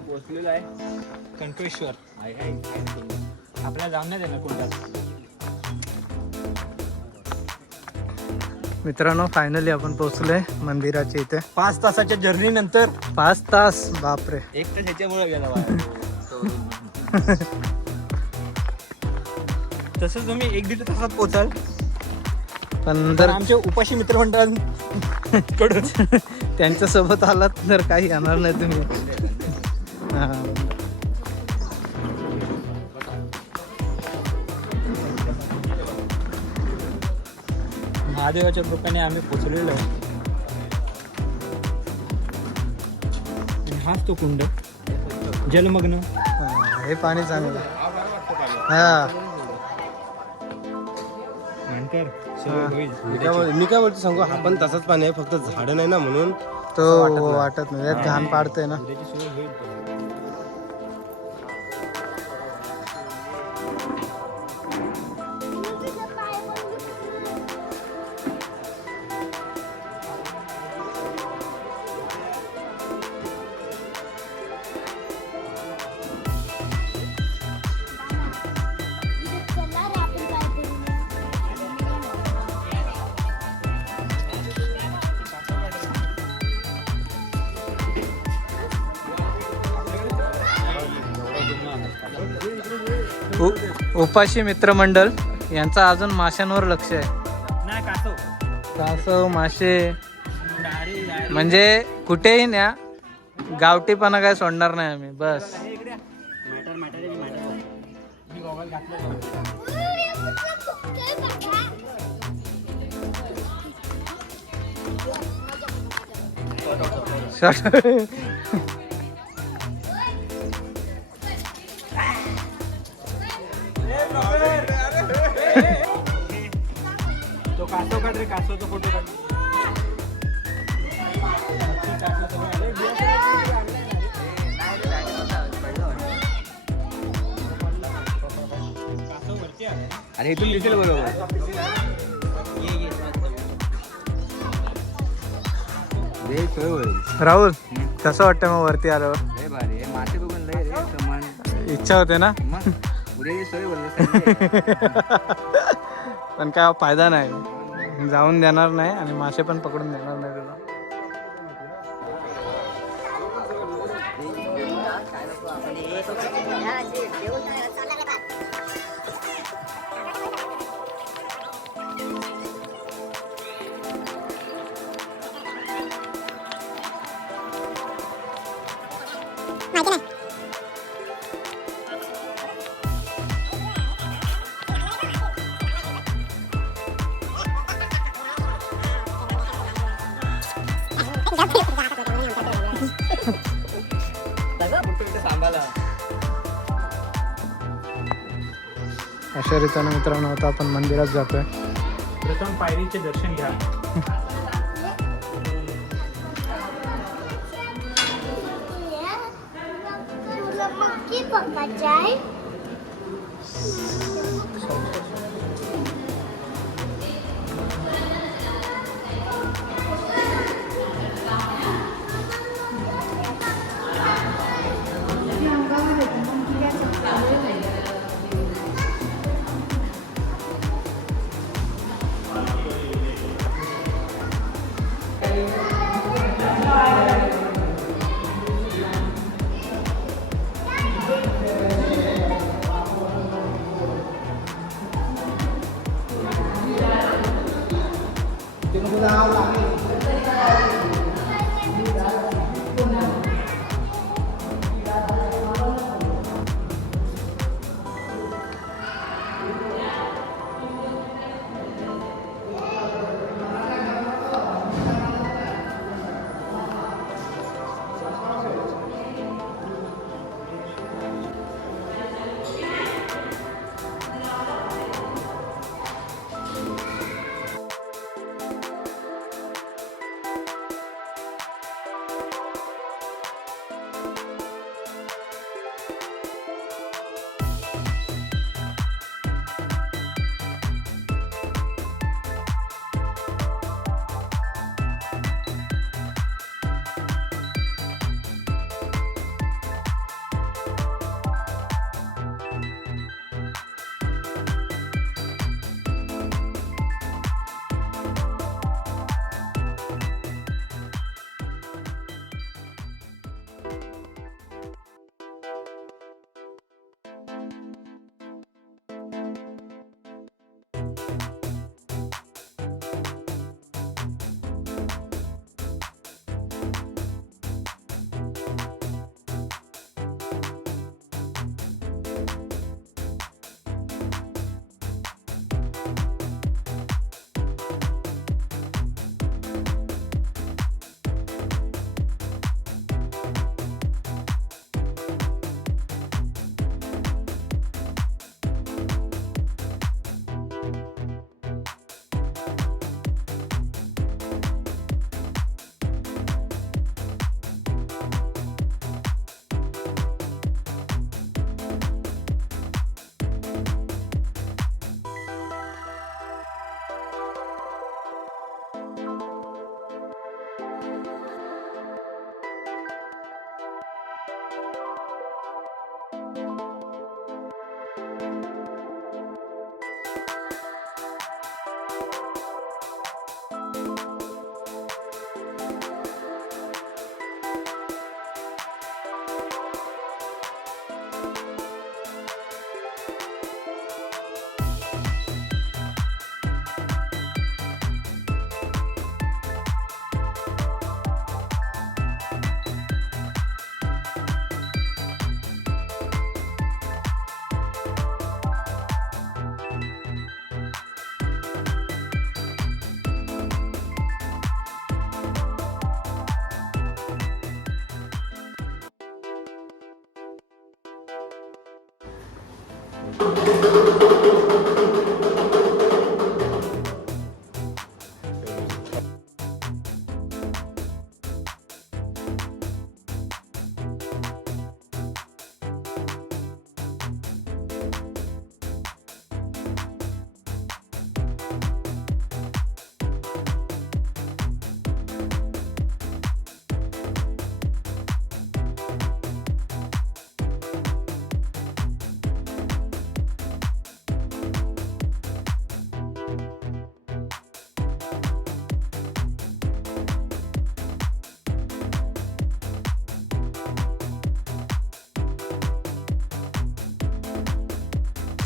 आपण पोहोचलेलो आहे कंठेश्वर. आहे आपल्याला जाऊन नाही देणार कुंडात. मित्रांनो फायनली आपण पोहोचलोय मंदिराच्या इथे. 5 तासाच्या जर्नी नंतर 5 तास, बापरे. एक तर ह्याच्यामुळे गेला बाहेर. तसं तुम्ही 1-1.5 तासात पोहोचाल. पण तर जर आमचे उपाशी मित्रमंडळाकडून त्यांच्यासोबत आलात तर काही येणार नाही तुम्ही. हा. महादेवाच्या कृपेने आम्ही पोचलेलो आहे. आणि हाच तो कुंड जलमग्न. हा, हे पाणी चांगलं. हा मानकर सवय होईल. मी काय बोलतो सांगू, हा पण तसंच पाणी आहे, फक्त झाडं नाही ना म्हणून तो वाटत नाही. यात घाण पाडतंय ना. उद्याची सोय होईल. उपाशी मित्रमंडळ यांचा अजून माशांवर लक्ष आहे. नाही कासव. कासव, मासे म्हणजे कुठेही न्या, गावठीपणा काय सोडणार नाही आम्ही. बस तो कासव काढ रे, कासवचा फोटो काढ. आणि इथून दिसेल बरोबर. सोय होईल. राहुल कसं वाटतं मग वरती आल्यावर? लय भारी आहे, मासे बघून लय रे समान. इच्छा होते ना, मग उद्याची सोय होईल. पण काय फायदा नाही. जाऊन देणार नाही आणि मासे पण पकडून देणार नाही तुला. अशा रीतीने मित्रांनो आता आपण मंदिरात जातोय. प्रथम पायरीचे दर्शन घ्या.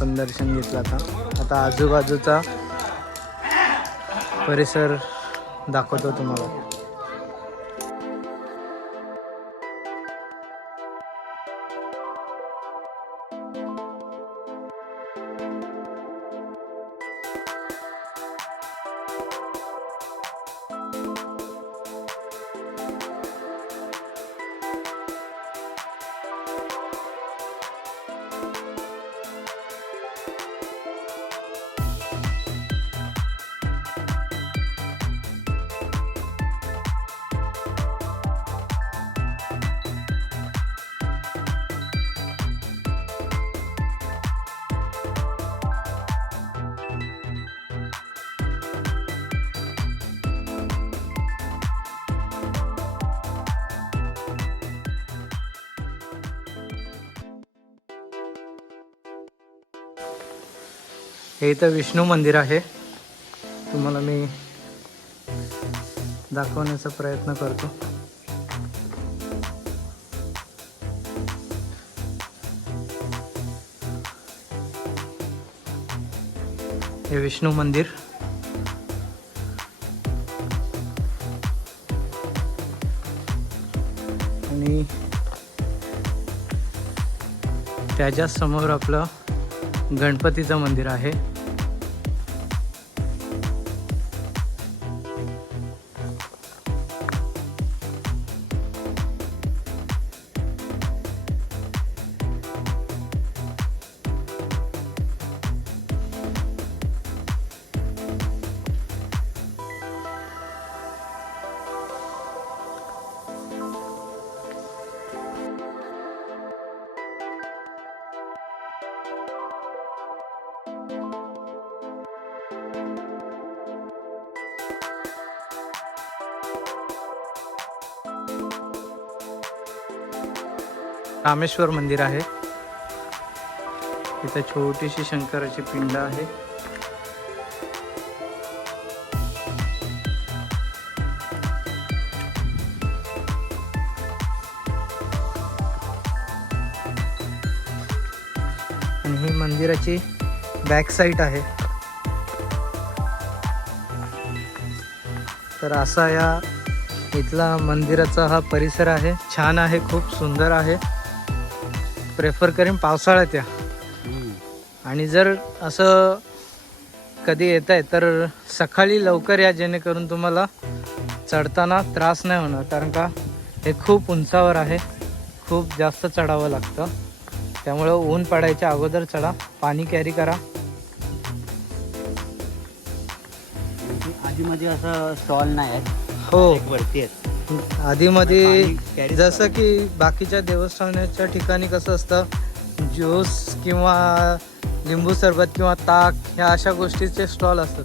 पण दर्शन घेतलं आता आजूबाजूचा परिसर दाखवतो तुम्हाला. हे इथं विष्णू मंदिर आहे. तुम्हाला मी दाखवण्याचा प्रयत्न करतो. हे विष्णू मंदिर आणि त्याच्या समोर आपलं गणपतीचं मंदिर आहे. रामेश्वर मंदिर आहे. इथे छोटीशी शंकराची पिंड आहे. आणि ही मंदिराची बॅक साईड आहे. तर असा या इथला मंदिराचा हा परिसर आहे. छान आहे, खूप सुंदर आहे. प्रेफर करेन पावसाळ्यात या. आणि जर असं कधी येत आहे तर सकाळी लवकर या, जेणेकरून तुम्हाला चढताना त्रास नाही होणार. कारण का हे खूप उंचावर आहे, खूप जास्त चढावं लागतं. त्यामुळं ऊन पडायच्या अगोदर चढा. पाणी कॅरी करा. आधीमध्ये असं स्टॉल नाही आहे. हो, वरती आहेत. आधीमध्ये जसं की बाकीच्या देवस्थानाच्या ठिकाणी कसं असतं, ज्यूस किंवा लिंबू सरबत किंवा ताक ह्या अशा गोष्टीचे स्टॉल असतात.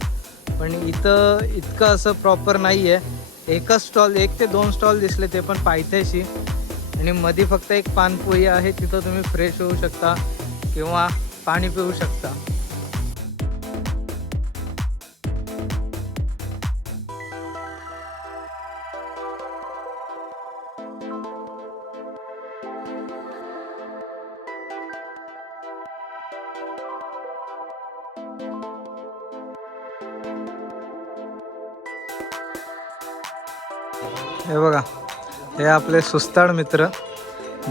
पण इथं इतकं असं प्रॉपर नाही आहे. एकच स्टॉल, 1 ते 2 स्टॉल दिसले, ते पण पायथ्याशी. आणि मध्ये फक्त एक पानपोई आहे. तिथं तुम्ही फ्रेश होऊ शकता किंवा पाणी पिऊ शकता. हे बघा, हे आपले सुस्ताड मित्र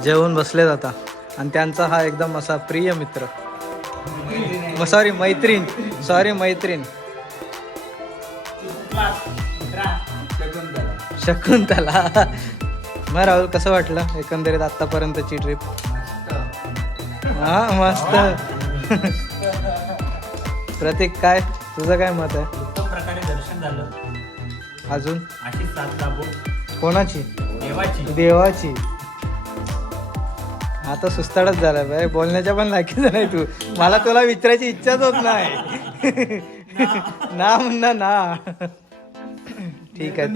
जेवून बसले जातात. आणि त्यांचा हा एकदम असा प्रिय मित्र, मैत्रीण शकुंतला. मग राहुल, कसं वाटलं एकंदरीत आतापर्यंतची ट्रिप? हा, मस्त. प्रतीक काय तुझं काय मत आहे? उत्तम प्रकारे दर्शन झालं. अजून अशीच साथ लाभो. कोणाची? देवाची. देवाची. आता सुस्ताडच झाला बाय, बोलण्याच्या पण लायकीचा नाही तू. मला तुला विचारायची इच्छाच होत नाही. ना म्हणणं ना. ठीक आहे.